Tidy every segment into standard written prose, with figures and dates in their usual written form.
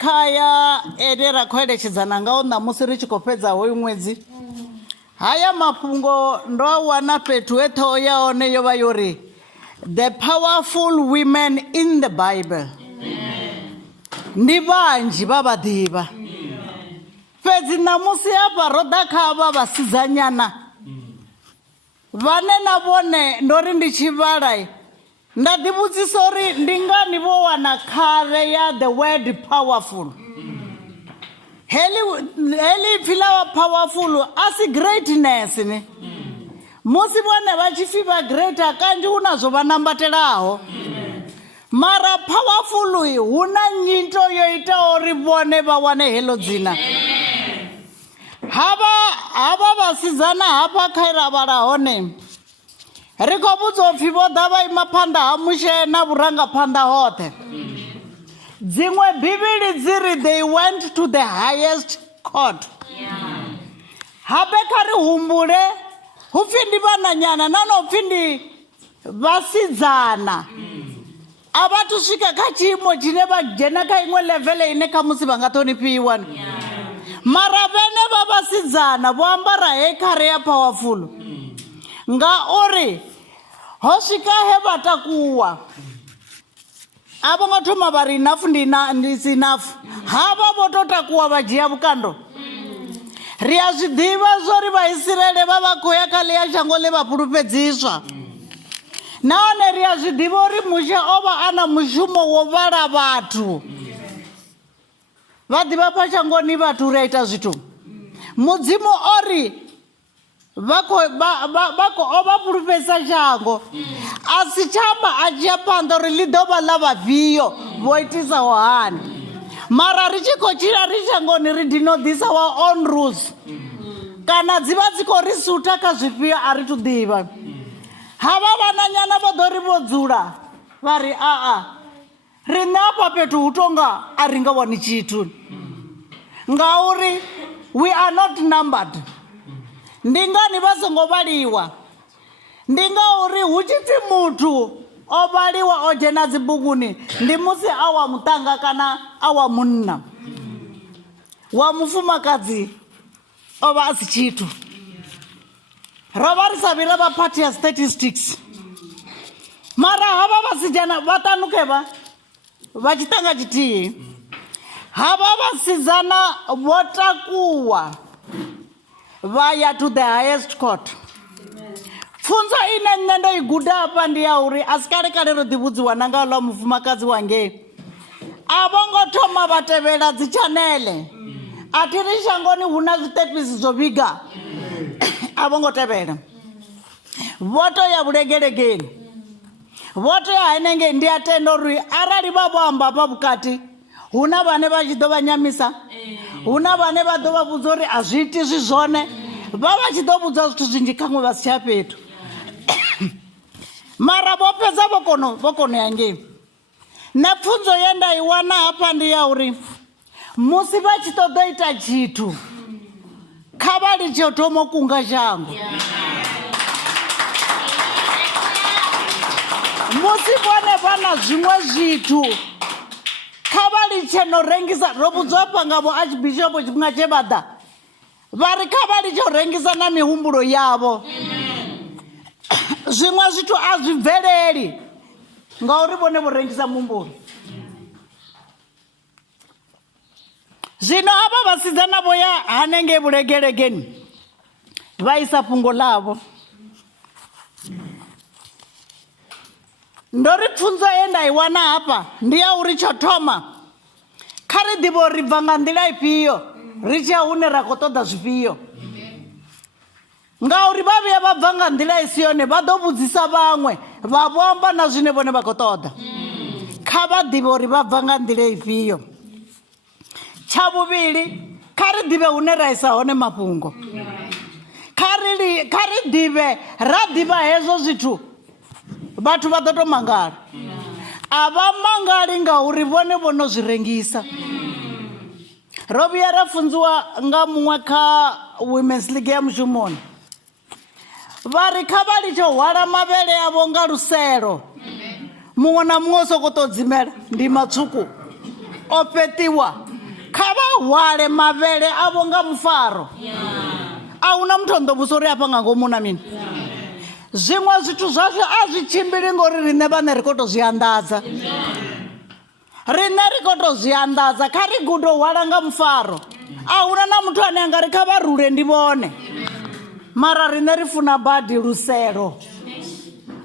Kaya edera khoeletshedzana ngao ṋamusi ri tshi khou fhedza hoyu ṅwedzi. Haya mafhungo ndo a wana fhethu he ṱhoho ya hone yo vha yo ri the powerful women in the Bible. Ndi vhanzhi vha vhaḓivha. Fhedzi ṋamusi hafha ro ḓa kha vha vhasidzanyana vhane na vhone ndo ri ndi tshi vhala nda ḓivhudzisa uri ndi ngani vho wana khare ya the word powerful. Heḽi pfhi ḽa powerful a si greatness ni. Musi vhone vha tshi pfhi vha greater kanzhi hu na zwo vha nambatelaho. Mara powerful hu na nyito yo itaho uri vhone vha wane heḽo dzina. Havha vhasidzana hafha kha ra vhala hone ri khou vhudzwa upfhi vho ḓa vha ima phanḓa ha mushe na vhurangaphanḓa hoṱhe. Dziṅwe bivhili dzi ri they went to the highest court. Habe kha ri humbule hu pfhi ndi vhananyana na no pfhi ndi vhasidzana. A vha thu swika kha tshiimo tshine vha dzhena kha iṅwe level ine kha musi vha nga ṱhonifhiwa. Mara vhene vha vhasidzana vho ambara he khare ya powerful ngauri ho swika he vha takuwa. A vho ngo thoma vha ri enough ndi si enough. Havha vho to takuwa vha dzhia vhukando. Ri a zwi ḓivha zwori Vhaisiraele vha vha khou ya kha ḽiya shango ḽe vha fhulufhedziswa. Nahone ri a zwi ḓivha uri mushe o vha a na mushumo wo vhala vhathu. Vha ḓivha fha shangoni vhathu ri a ita zwithu. Mudzimu o ri vha fhulufhedzisa shango. A si tshamba a dzhia phanḓa uri ḽi ḓo vha ḽa vhafhio vho itisaho hani. Mara ri tshi khou tshila ri shangoni ri dino ḓisa our own rules. Kana dzi vha dzi khou ri sutha kha zwifhio a ri thu ḓivha. Havha vhananyana vha ḓo ri vho dzula vha ri riṋe hafha fhethu hu tonga a ri nga wani tshithu. Ngauri we are not numbered. Ndi ngani vha songo vhaliwa? Ndi ngauri hu tshi pfhi muthu o vhaliwa o dzhena dzibuguni ndi musi a wa muṱanga kana a wa munna. Wa mufumakadzi o vha a si tshithu. Ro vha ri sa vhi ra vha part ya statistics. Mara havha vhasidzana vha ṱanuke vha tshiṱanga tshithihi. Havha vhasidzana vho takuwa vha ya to the highest court. Pfunzo ine nṋe ndo I guda hafha ndi ya uri a si kalekale ro ḓivhudziwa na nga ḽa mufumakadzi wange. A vho ngo thoma vha tevhela dzi tshaneḽe. A thi ri shangoni hu na zwiṱepisi zwo vhiga. A vho ngo tevhela. Vho to ya vhulegelegeni. Vho to ya henengei ndi a tenda uri arali vha vho amba hafha vhukati hu na vhane vha tshi ḓo vha nyamisa. Hu na vhane vha ḓo vha vhudza uri a zwi iti zwi zwone. Vha tshi ḓo vhudzwa zwithu zwinzhi khaṅwe vha si tsha fhethu. Mara vho fhedza vho kono ya ngei. Nṋe pfunzo ye nda I wana hafha ndi ya uri musi vha tshi ṱoḓa ita tshithu kha vha litshe u thoma u kunga shango. Musi vhone vha na zwiṅwe zwithu kha vha litshe no rengisa. Ro vhudzwa hafha nga vho Archbishop tshifhinga tshe vha ḓa vha ri kha vha litshe u rengisa na mihumbulo yavho. Zwiṅwe zwithu a zwi bveleli ngauri vhone vho rengisa muhumbulo. Zwino havha vhasidzana vho ya hanengei vhulegelegeni vha isa fhungo ḽavho. Ndo ri pfunzo ye nda I wana hafha ndi ya uri tsho thoma kha ri ḓivhe uri bva nga nḓila ifhio ri tshi ya hune ra khou ṱoḓa zwifhio. Ngauri vha vhuya vha bva nga nḓila I si yone vha ḓo vhudzisa vhaṅwe vha vho amba na zwine vhone vha khou ṱoḓa. Kha vha ḓivhe uri vha bva nga nḓila ifhio. Tsha vhuvhili kha ri ḓivhe hune ra isa hone mafhungo. Kha ri ḓivhe ra ḓivha hezwo zwithu vhathu vha ḓo to mangala. A vha mangali ngauri vhone vho no zwi rengisa. Ro vhuya ra funziwa nga muṅwe kha Women's League ya mushumoni. Vha ri kha vha litshe u hwala mavhele avho nga luselo. Muṅwe na muṅwe o sokou tou dzimela ndi matswuku o fheṱiwa kha vha hwale mavhele avho nga mufaro. A huna muthu ando vhusa uri afha nga ngomu na mini. Zwiṅwe zwithu zwashu a zwi tshimbili ngori riṋe vhaṋe ri khou tou zwi anḓadza. Riṋe ri khou tou zwi anḓadza kha ri gude u hwala nga mufaro. A huna na muthu ane a nga ri kha vha rule ndi vhone. Mara riṋe ri funa badi luselo.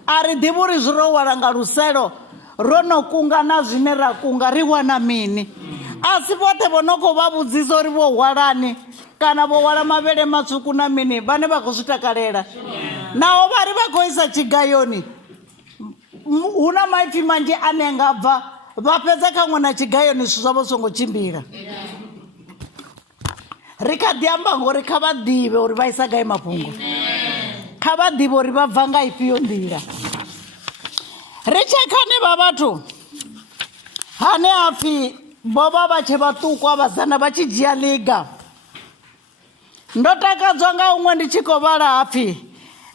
A ri ḓivhi uri zwi ro hwala nga luselo ro no kunga na zwine ra kunga ri wana mini. A si vhoṱhe vho no khou vha vhudzisa uri vho hwalani kana vho hwala mavhele matswuku na mini vhane vha khou zwi takalela. Naho vha ri vha khou isa tshigayoni hu na maipfi manzhi ane nga bva vha fhedza kha ṅwe na tshigayoni zwithu zwavho songo tshimbila. Ri kha ḓi amba ngori kha vha ḓivhe uri vha isa gai mafhungo. Kha vha ḓivhe uri vha bva nga ifhio nḓila. Ri tshekani vha vhathu hane a pfhi vho vha vha tshe vhaṱuku a vhasana vha tshi dzhia ḽiga. Ndo takadzwa nga huṅwe ndi tshi khou vhala hapfhi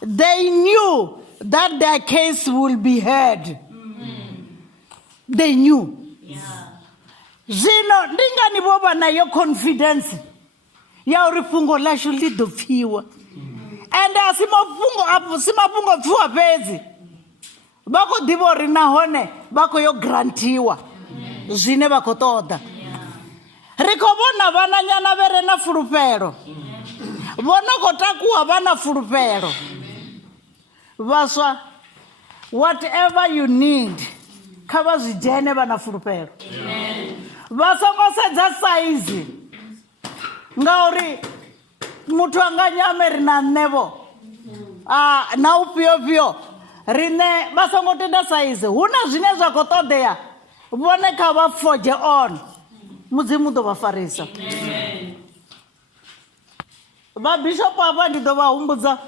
they knew that their case will be heard. They knew. Zwino ndi ngani vho vha nayo confidence ya uri fhungo ḽashu ḽi ḓo pfhiwa. And a si mafhungo pfhiwa fhedzi vha khou ḓivha uri nahone vha khou yo grantiwa zwine vha khou ṱoḓa. Ri khou vhona vhananyana vhe re na fulufhelo vho no khou takuwa vha na fulufhelo. Vhaswa whatever you need kha vha zwi dzhene vha na fulufhelo. Vha songo sedza saizi ngauri muthu anga nyame ri na nṋevho na ufhio riṋe vha songo tenda saizi hu na zwine zwa khou ṱoḓea vhone kha vha forge on. Mudzimu ḓo vha farisa. Vha bishop afha ndi ḓo vha humbudza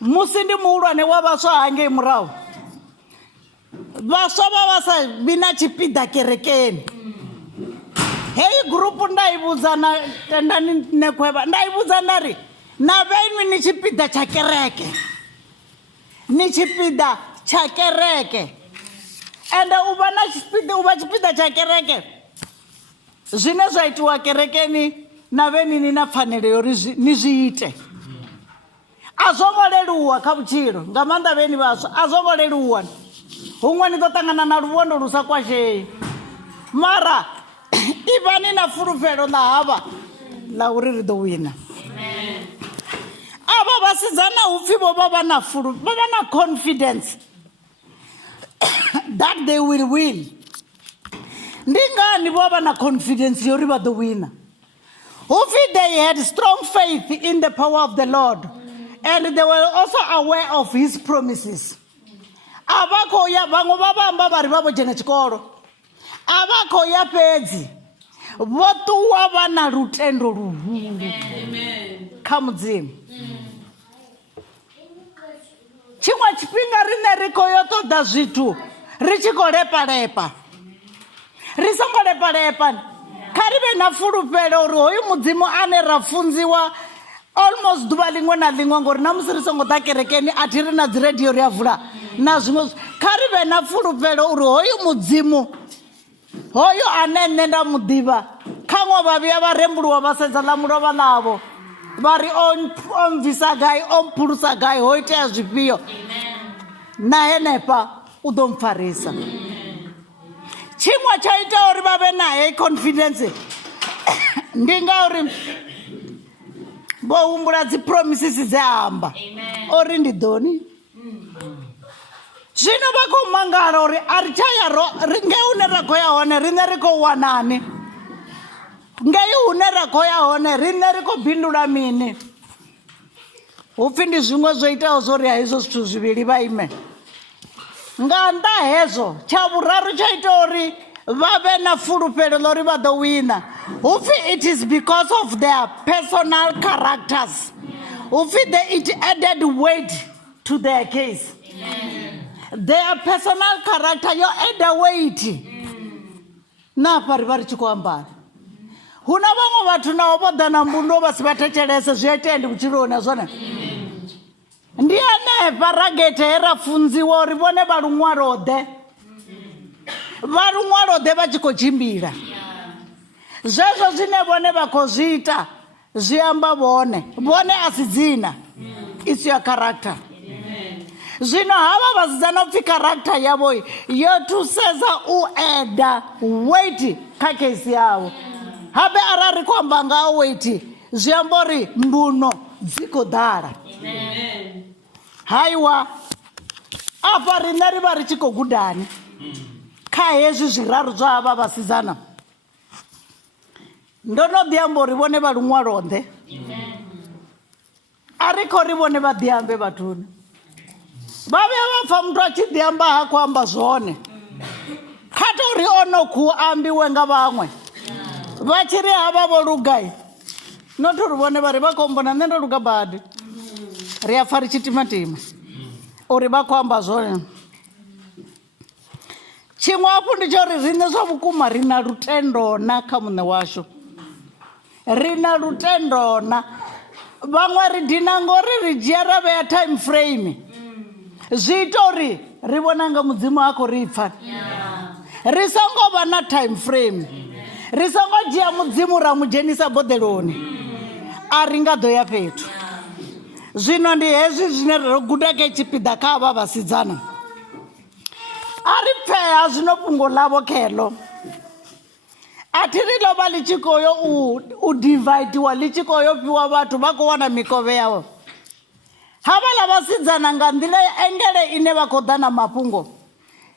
musi ndi muhulwane wa vhaswa hangei murahu vhaswa vha vha sa vhi na tshipiḓa kerekeni. Heyi gurupu nda i vhudza na tendani nṋe khwevha nda i vhudza nda ri na vhenwi ni tshipiḓa tsha kereke. Ni tshipiḓa tsha kereke. Ende u vha tshipiḓa tsha kereke zwine zwa itiwa kerekeni na vheni ni na pfanelo yori ni zwi ite. A zwo ngo leluwa kha vhutshilo nga maanḓa vheni vhaswa a zwo ngo leluwa. Huṅwe ni ḓo ṱangana na luvhondo lu sa kwashei. Mara ivhani na fulufhelo ḽa havha ḽa uri ri ḓo wina. Avha vhasidzana hupfhi vho vha vha na confidence that they will win. Ndi ngani vho vha na confidence yori vha ḓo wina. Hupfhi they had strong faith in the power of the Lord and they were also aware of his promises. A vha khou ya vhaṅwe vha vha amba vha ri vha vho dzhena tshikolo. A vha khou ya fhedzi vho ṱuwa vha na lutendo luhulu kha Mudzimu. Tshiṅwe tshifhinga riṋe ri khou yo ṱoḓa zwithu ri tshi khou lepalepa. Ri songo lepalepa kha ri vhe na fulufhelo uri hoyu Mudzimu ane ra funziwa almost ḓuvha ḽiṅwe na ḽiṅwe ngori na musi ri songo ḓa kerekeni a thi ri na dzi radio ri a vula na zwiṅwe. Kha ri vhe na fulufhelo uri hoyu Mudzimu hoyu ane nṋe nda muḓivha khaṅwe vha vhuya vha rembuluwa vha sedza ḽa mulovha ḽavho vha ri o bvisa gai o mphulusa gai ho itea zwifhio na henefha u ḓo mpfarisa. Tshiṅwe tsho ita uri vha vhe na heyi confidence ndi ngauri vho humbula dzi promises dze amba ori ndi ḓoni. Zwino vha khou mangala uri a ri tsha ya ngei hune ra khou ya hone riṋe ri khou wanani. Ngei hune ra khou ya hone riṋe ri khou bindula mini. Hupfhi ndi zwiṅwe zwo itaho zwo ri hezwo zwithu zwivhili vha ime. Nga nnḓa hezwo tsha vhuraru tsho ita uri vha vhe na fulufhelo ḽa uri vha ḓo wina. Hupfhi it is because of their personal characters. Hupfhi it added weight to their case. Their personal character yo add weight. Na pari vari tshi khou ambara. Hu na vhaṅwe vhathu navho vho ḓa na mbuno vha si vha thetshelese zwi a itea ndi vhutshiloni ha zwone. Ndi hanefha ragete he ra funziwa uri vhone vha luṅwalo ḓe. Vha luṅwalo ḓe vha tshi khou tshimbila. zwezwo zwine vhone vha khou zwi ita zwi amba vhone a si dzina. It's your character. Zwino havha vhasidzana upfhi character yavho yo thusesa u eda weight kha case yavho. Habe arali khou amba nga weight zwi amba uri mbuno dzi khou ḓala. Haiwa afha riṋe ri vha ri tshi khou gudani kha hezwi zwiraru zwa havha vhasidzana. Ndo no ḓi amba uri vhone vha luṅwalonḓe a ri khou ri vhone vha ḓi ambe vhathuni. Vha vhuya vha pfha muthu a tshi ḓi amba ha khou amba zwone kha tori ono khu ambiwe nga vhaṅwe vha tshi ri havha vho lugai not uri vhone vha ri vha khou mbona nṋe ndo luga badi. Ri a pfha ri tshi timatima uri vha khou amba zwone. Tshiṅwe hafhu ndi tsha uri riṋe zwa vhukuma ri na lutendo na kha muṋe washu. Ri na lutendo na vhaṅwe ri dina ngori ri dzhia ra vhea time frame. Zwi ita uri ri vhona nga mudzimu a khou ri pfha. Ri songo vha na time frame. Ri songo dzhia mudzimu ra mu dzhenisa boḓeloni a ri nga ḓo ya fhethu. Zwino ndi hezwi zwine ro guda kha tshipiḓa kha havha vhasidzana. A ri pfea zwino fhungo ḽavho kheḽo a thi ri ḽo vha ḽi tshi khou yo u dividiwa ḽi tshi khou yo fhiwa vhathu vha khou wana mikovhe yavho. Havhaḽa vhasidzana nga nḓila engele ine vha khou ḓa na mafhungo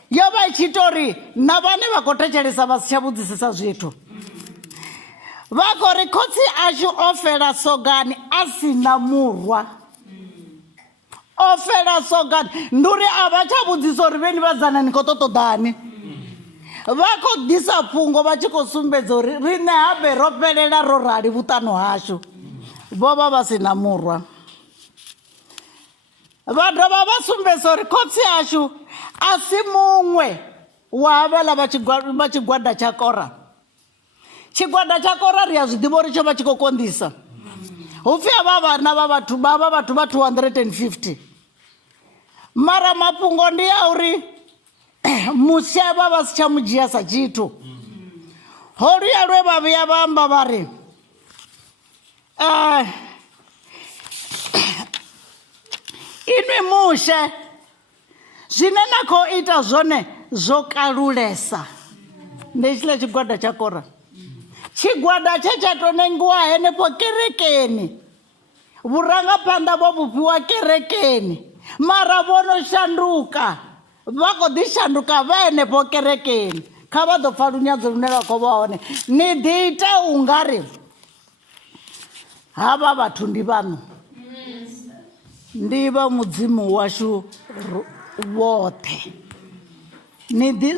yo vha i tshi ita uri na vhane vha khou thetshelesa vha si tsha vhudzisesa zwithu. Vha khou ri khotsi ashu o fela sogani a si na murwa. O fela sogani ndi uri a vha tsha vhudzisa uri vheni vhadzana ni khou ṱoḓani. Vha khou ḓisa fhungo vha tshi khou sumbedza uri riṋe habe ro fhelela ro rali vhuṱano hashu. Vho vha vha si na murwa. Vha dovha vha sumbedza uri khotsi ashu a si muṅwe wa havhaḽa vha tshigwada tsha kora. Tshigwada tsha kora ri a zwi ḓivha uri tsho vha tshi khou konḓisa. Hu pfhi havha vhana vha vhathu vha 250. Mara mafhungo ndi a uri musevha vha si tsha mu dzhia sa tshithu. Holuya lwe vha vhuya vha amba vha ri inwi mushe zwine na khou ita zwone zwo kalulesa. Ndi tshiḽa tshigwada tsha kora. Tshigwada tshe tsha tou nengiwa henefho kerekeni. Vhurangaphanḓa vho vhufhiwa kerekeni. Mara vho no shanduka vha khou ḓi shanduka vha henefho kerekeni. Kha vha ḓo pfha lunyadzo lune lwa khou vha hone. Ni ḓi ita u nga ri havha vhathu ndi vhaṋu. Ndi vha mudzimu washu vhoṱhe.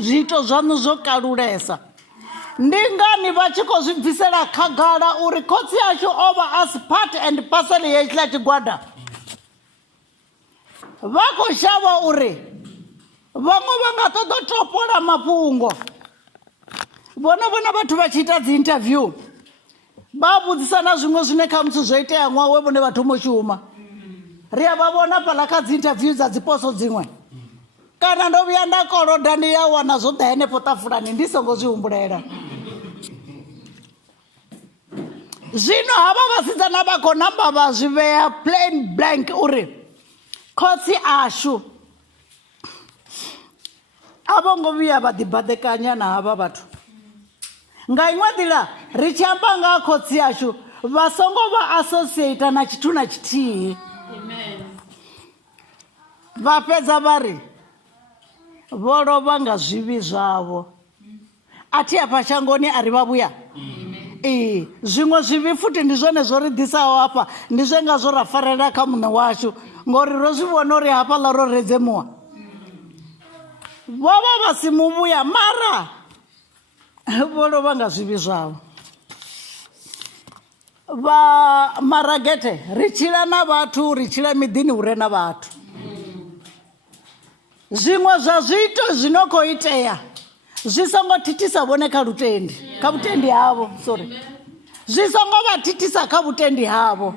Zwiito zwaṋu zwo kalulesa. Ndi ngani vha tshi khou zwi bvisela khagala uri khotsi yashu o vha as part and parcel ya hetshiḽa tshigwada. Vha khou shavha uri vhaṅwe vha nga ṱoḓa u topola mafhungo. Vhona vhathu vha tshi ita dzi interview vha vhudzisa na zwiṅwe zwine kha musi zwo itea ṅwaha we vhone vha thoma u shuma. Ri a vha vhona fhaḽa kha dzi interview dza dziposo dziṅwe. Kana ndo vhuya nda koloda ndi ya wana zwo ḓa henefho ṱafulani ndi songo zwi humbulela. Zwino havha vhasidzana vha khou namba vha zwi vhea plain blank uri khotsi ashu a vho ngo vhuya vha ḓibaḓekanya na havha vhathu. Nga iṅwe nḓila ri tshi amba nga ha khotsi ashu vha songo vha associate na tshithu na tshithihi. Vha fhedza vha ri vho lovha nga zwivhi zwavho. A thi afha shangoni a ri vha vhuya. Zwiṅwe zwivhi futhi ndi zwone zwo ri ḓisaho hafha. Ndi zwe nga zwo ra farela kha muṋe washu ngori ro zwi vhona uri hafhaḽa ro redzemuwa. Vho vha vha si mu vhuya mara vho lovha nga zwivhi zwavho. Vha maragete ri tshila na vhathu ri tshila miḓini hu re na vhathu. Zwiṅwe zwa zwiito zwino khou itea zwi songo thithisa vhone kha vhutendi havho. Zwi songo vha thithisa kha vhutendi havho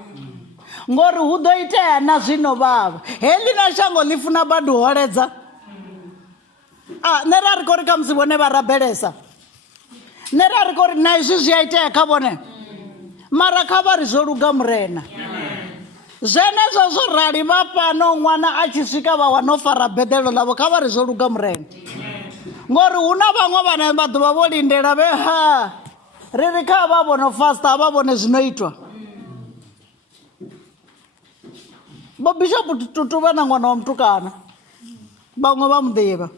ngori hu ḓo itea na zwino vhavho. Heḽi na shango ḽi funa badi holedza. Nṋe ra ri khou ri kha musi vhone vha rabelesa nera ri khou ri na izwi zwi a itea kha vhone mara kha vha ri zwo luga murena zwenezwo zwo rali vha fhano ṅwana a tshi swika vha wana o fara beḓelo ḽavho kha vha ri zwo luga murena ngori hu na vhaṅwe vhane vha ḓovha vho lindela vhe ha ri ri kha vha vhono fasta vha vhone zwino itwa bo Bishop Tutu vha na ṅwana wa mutukana vhaṅwe vha muḓivha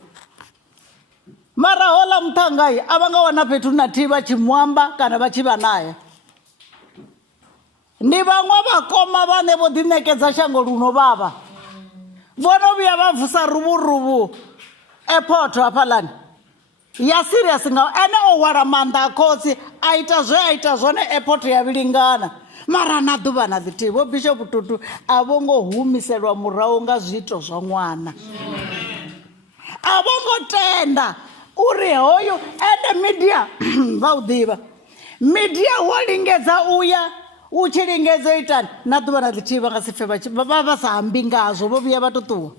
mara hola muṱhangai a vha nga wana fhethu na thihi vha tshi muamba kana vha tshi vha naye ndi vhaṅwe vhakoma vhane vho ḓiṋekedza shango luno vhavha vhono vhuya vha vusa ruvhuruvu airport hafhaḽani ya serious nga ene o hwala maanḓa a khotsi a ita zwe a ita zwone airport ya vhilingana mara na ḓuvha na ḽithihi vho Bishop Tutu a vho ngo humiselwa murahu nga zwiito zwa ṅwana a vho ngo tenda uri hoyo ende media vha u ḓivha media wo lingedza uya u tshi lingedza u itani na ḓuvha na ḽithihi vha nga si pfe vha sa ambi ngazwo vho vhuya vha tou ṱuwa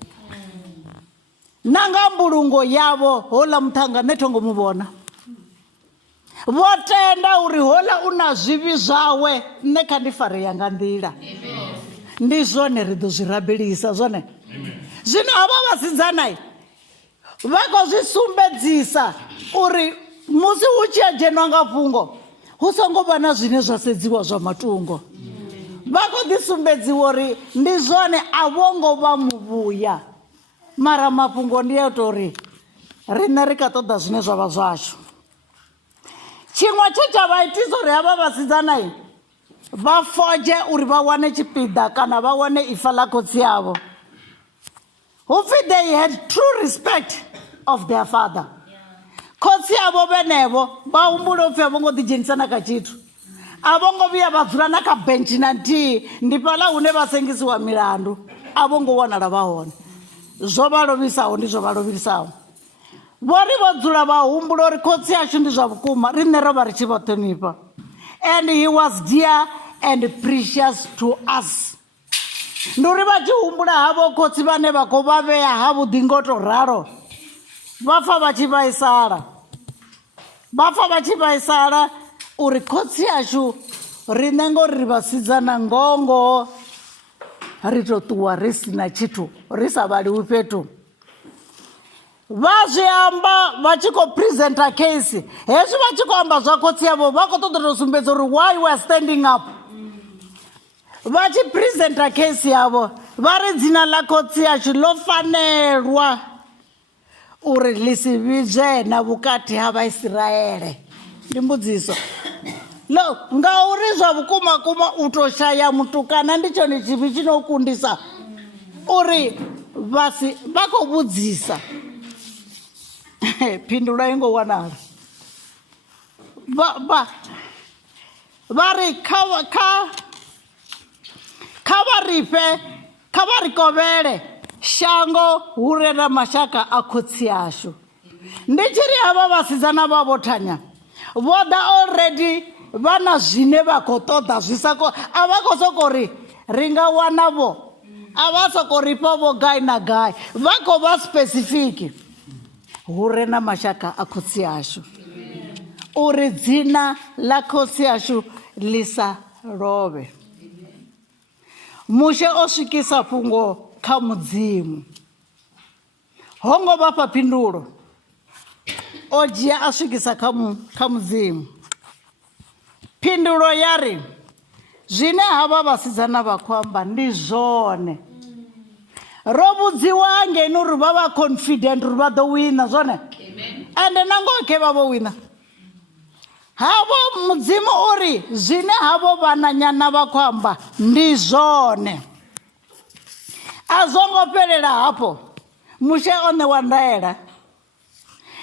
na nga mbulungo yavho hola muṱhanga ne thongo mu vhona vho tenda uri hola u na zwivhi zwawe nne kha ndi farea nga nḓila ndi zwone ri ḓo zwi rabelisa zwone zwino havha vhasidzana vha khou zwi sumbedzisa uri musi hu tshi a dzhenwa nga fhungo hu songo vha na zwine zwa sedziwa zwa matungo vha khou ḓi sumbedziwa uri ndi zwone a vho ngo vha muvhuya mara mafhungo ndi ya tou ri riṋe ri kha ṱoḓa zwine zwa vha zwashu tshiṅwe tshe tsha vha itisa uri havha vhasidzana vha fodzhe uri vha wane tshipiḓa kana vha wane ifa ḽa khotsi yavho hupfi they had true respect of their father khotsi yavho vhenevho vha humbule upfi a vho ngo ḓidzhenisa na kha tshithu a vho ngo vhuya vha dzula na kha bentshi na nthihi ndi fhaḽa hune vha sengisiwa milandu a vho ngo wanala vha hone zwo vha lovhisaho ndi zwo vha lovhisaho vho ri vho dzula vha humbula uri khotsi yashu ndi zwa vhukuma riṋe ro vha ri tshi vha ṱhonifha and he was dear and precious to us ndi uri vha tshi humbula havho khotsi vhane vha khou vha vhea havhuḓi ngo tou ralo vha pfa vha tshi vhaisala uri khotsi yashu riṋe ngori ri vhasidzana ngongo ri tou ṱuwa ri si na tshithu ri sa vhaliwi fhethu vha zwi amba vha tshi khou presenta case hezwi vha tshi khou amba zwa khotsi yavho vha khou ṱoḓa tou sumbedza uri why we are standing up vha tshi presenta case yavho vha ri dzina ḽa khotsi yashu ḽo fanelwa uri ḽi si vhidzwe na vhukati ha Vhaisiraele ndi mbudziso ngauri zwa vhukumakuma u tou shaya mutukana ndi tshone tshivhi tshi no kundisa uri vha khou vhudzisa phindulo i ngo wanala vha ri kha vha ri kovhele shango hu re na mashaka a khotsi yashu ndi tshi ri havha vhasidzana vha vho thanya vho ḓa already vha na zwine vha khou ṱoḓa a vha khou sokou ri ri nga wana vho a vha sokou ri fha vho gai na gai vha khou vha specific hu re na mashaka a khotsi yashu uri dzina ḽa khotsi yashu ḽi sa lovhe mushe o swikisa fhungo kha mudzimu ho ngo vha fha phindulo o dzhia a swikisa kha mudzimu phindulo ya ri zwine havha vhasidzana vha khou amba ndi zwone ro vhudziwa ngeni uri vha vha confident uri vha ḓo wina zwone ende na ngoho khe vha vho wina havho mudzimu uri zwine havho vhananyana vha khou amba ndi zwone a zwo ngo fhelela hafho mushe o ṋewa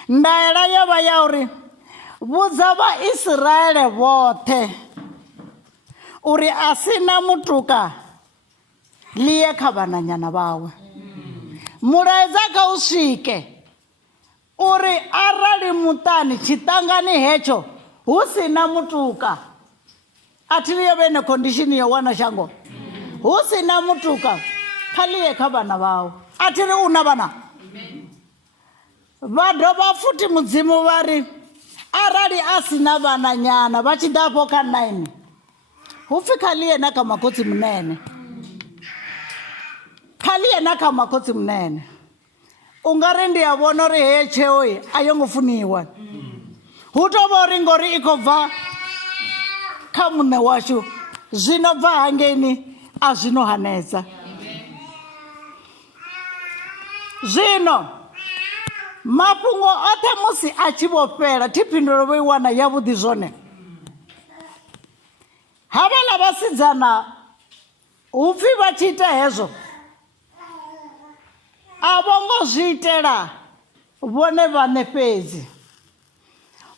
ndaela yo vha ya uri vhudza Vhaisiraele vhoṱhe uri a si na mutuka liye kha vhananyana vhawe mulaedza kha u swike uri arali muṱani tshiṱangani hetsho hu si na mutuka a thi liye vhe na condition yo wana shango hu si na mutuka kha liye kha vhana vhawe a thi ri u na vhana vha dovha futhi mudzimu vha ri arali a sina vana nyana va tshi ḓa afho kha 9 hu pfi khali yena kha makhotsi munene, khali yena kha makhotsi munene. U nga ri ndi a vhona uri heye tsheo a yo ngo funiwa, hu tou vha uri ngori i khou bva kha muṋe washu zwino bva hangeni a zwino hanedza. Zwino mafhungo oṱhe musi a tshi vho fhela thi phindulo vho i wana yavhuḓi zwone, havhaḽa vhasidzana hu pfhi vha tshi ita hezwo a vho ngo zwi itela vhone vhaṋe fhedzi,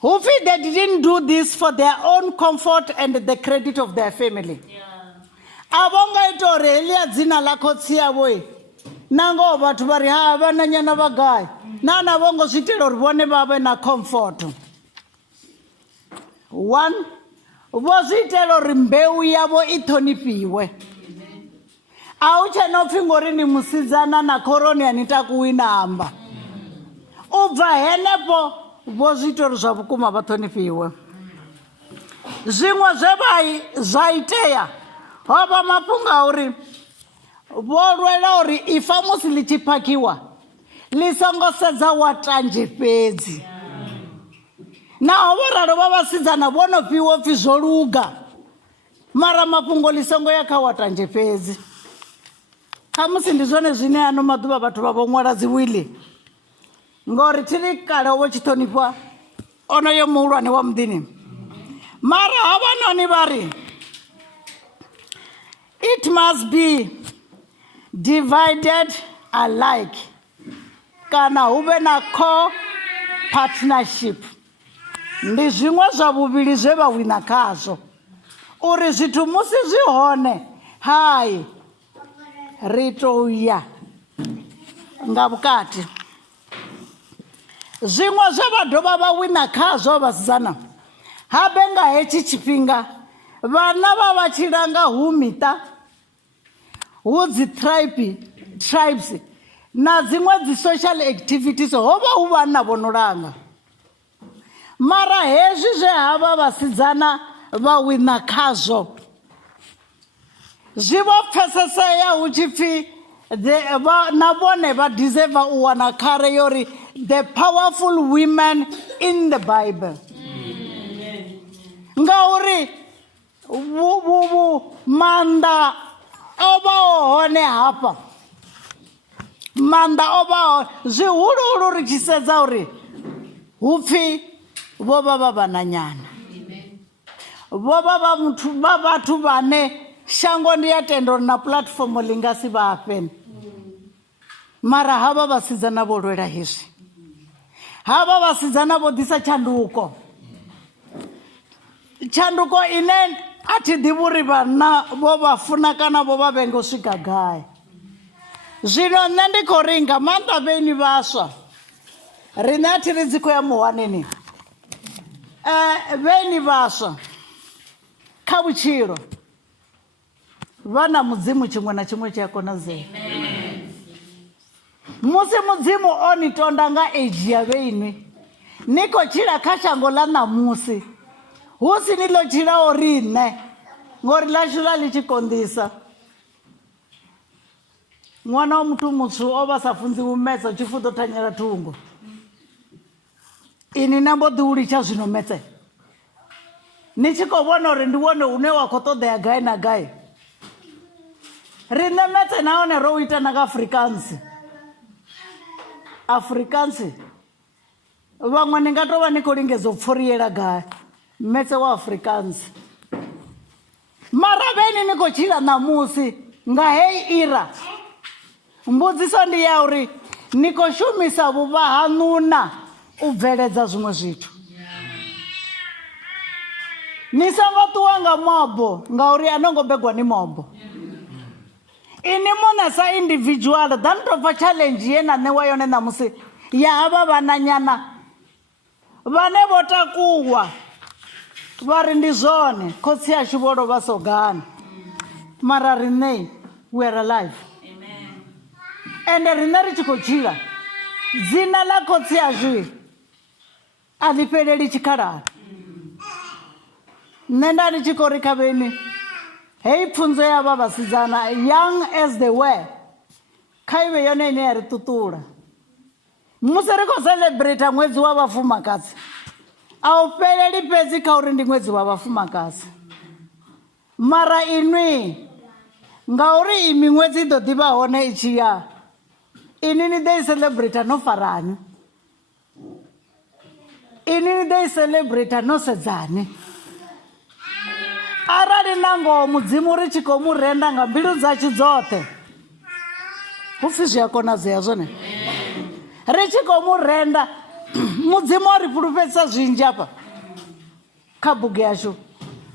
hu pfhi they didn't do this for their own comfort and the credit of their family. A vho ngo ita uri heḽia dzina ḽa khotsi yavho na ngoho vhathu vha ri ha vhana nyana vha gai na vho ngo zwi itela uri vhone vha vhe na comfort. One, vho zwi itela uri mbeu yavho i ṱhonifhiwe. A hu tshe no pfhi ngori ni musidzana na khoroni a ni takuwi na amba. U bva henefho vho zwi ita uri zwa vhukuma vha ṱhonifhiwe. Zwiṅwe zwa itea ho vha mafhungo a uri vho lwela uri ifa musi ḽi tshi phakhiwa ḽi songo sedza watanzhe fhedzi. Naho vho ralo vha vhasidzana vho no fhiwa pfhi zwo luga, mara mafhungo ḽi songo ya kha watanzhe fhedzi. Khamusi ndi zwone zwine ano maḓuvha vhathu vha vho ṅwala dzi wiḽi, ngori thili kale vho tshi ṱhonifha onoyo muhulwane wa muḓini. Mara havhanoni vha ri it must be divided alike kana hu vhe na co-partnership. Ndi zwiṅwe zwa vhuvhili zwe vha wina khazwo uri zwithu musi zwi hone hai ri tou ya nga vhukati. Zwiṅwe zwe vha dovha vha wina khazwo vhasidzana habe nga hetshi tshifhinga vhana vha vha tshi langa hu miṱa hu dzi tribes na dziṅwe dzi social activities ho vha hu vhana vho no langa. Mara hezwi zwe havha vhasidzana vha wina khazwo zwi vho pfesesea hu tshi pfhi na vhone vha deserve u wana khare yori the powerful women in the Bible. Ngauri maanḓa o vhaho hone hafha, maanḓa o vhaho zwihuluhulu ri tshi sedza uri hu pfhi vho vha vha vhananyana, vho vha vha vhathu vhane shango ndi ya tenda uri na puḽatifomo ḽi nga si vha fhe. Mara havha vhasidzana vho lwela hezwi, havha vhasidzana vho ḓisa tshanduko ine a thi ḓivhi uri vhana vho vha funa kana vho vha vhenge u swika gai. Zwino nṋe ndi khou ri nga maanḓa vheni vhaswa riṋe a thi ri dzi khou ya muhwaneni, vheni vhaswa kha vhutshilo vha na mudzimu tshiṅwe na tshiṅwe tshi a konadzea. Musi mudzimu o ni tonda nga age ya vheinwi ni khou tshila kha shango ḽa ṋamusi hu si ni ḽo tshilaho riṋe ngori ḽashu ḽa ḽi tshi konḓisa. Ṅwana wa muthu mutswu o vha sa funziwi metse u tshi pfhi u ḓo thanyela thungo. Ini na mbo ḓi u litsha zwino metse ni tshi khou vhona uri ndi wone une wa khou ṱoḓea gai na gai. Riṋe metse nahone ro u ita na nga Afrikaans vhaṅwe ni nga tou vha ni khou lingedza u pfhuriela gai metse wa Afrikaans. Mara vheni ni khou tshila ṋamusi nga heyi ira, mbudziso ndi ya uri ni khou shumisa vhuvha haṋu na u bveledza zwiṅwe zwithu. Ni songo ṱuwa nga mobo ngauri a no ngo begwa ni mobo. Ini muṋe sa individual ḓa ni tou pfa challenge ye na ṋewa yone ṋamusi ya havha vhananyana vhane vho takuwa vha ri ndi zwone khotsi yashu vho lovha sogani, mara riṋe we are alive. Ende riṋe ri tshi khou tshila dzina ḽa khotsi yashu a ḽi fheleli tshikhalani. Nṋe nda ndi tshi khou ri khavheni hei pfunzo ya vha vhasidzana young as they were kha i vhe yone ine ya ri ṱuṱula musi ri khou celebrate ṅwedzi wa vhafumakadzi a u fheleli fhedzi kha uri ndi ṅwedzi wa vhafumakadzi mara inwi ngauri i miṅwedzi i ḓo ḓi vha hone i tshi ya ini ni ḓo i celebrate no farani ini ni ḓo i celebrate no sedzani arali na ngoho mudzimu ri tshi khou mu renda nga mbilu dzashu dzoṱhe hupfi zwi a konadzea zwone ri tshi khou mu renda mudzimu o ri fhulufhedzisa zwinzhi afha kha bugu yashu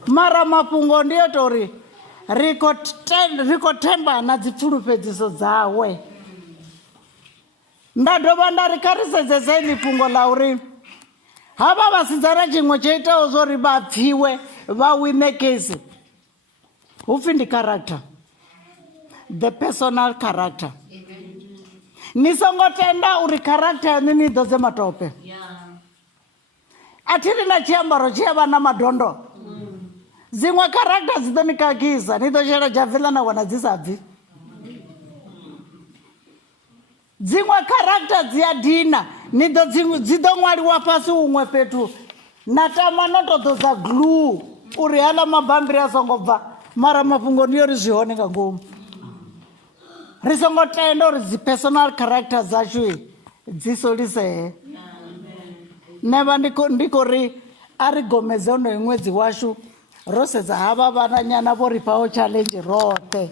mara mafhungo ndi yo tou ri ri khou themba na dzi pfulufhedziso dzawe. Nda dovha nda ri kha ri sedzese ḽi fhungo ḽa uri havha vhasidzana tshiṅwe tsho itaho zwo ri vha pfhiwe vha wine case hupfi ndi character, the personal character. Ni songo tenda uri character yanu ni ḓodze matope. A thi ri na tshiambaro tshi a vha na madondo dziṅwe character dzi ḓo ni kakisa ni ḓo shela dzhavela na wana dzi sa bvi dziṅwe character dzi a dina dzi ḓo ṅwaliwa fhasi huṅwe fhethu na tama no to ḓodza glue uri haḽa mabambiri a songo bva mara mafhungo ndi yo ri zwi hone nga ngomu ri songo tenda uri dzi personal character dzashu dzi solisee. Nṋe vha ndi khou ri a ri gomedze honoyo ṅwedzi washu ro sedza havha vhananyana vho ri fhaho challenge roṱhe.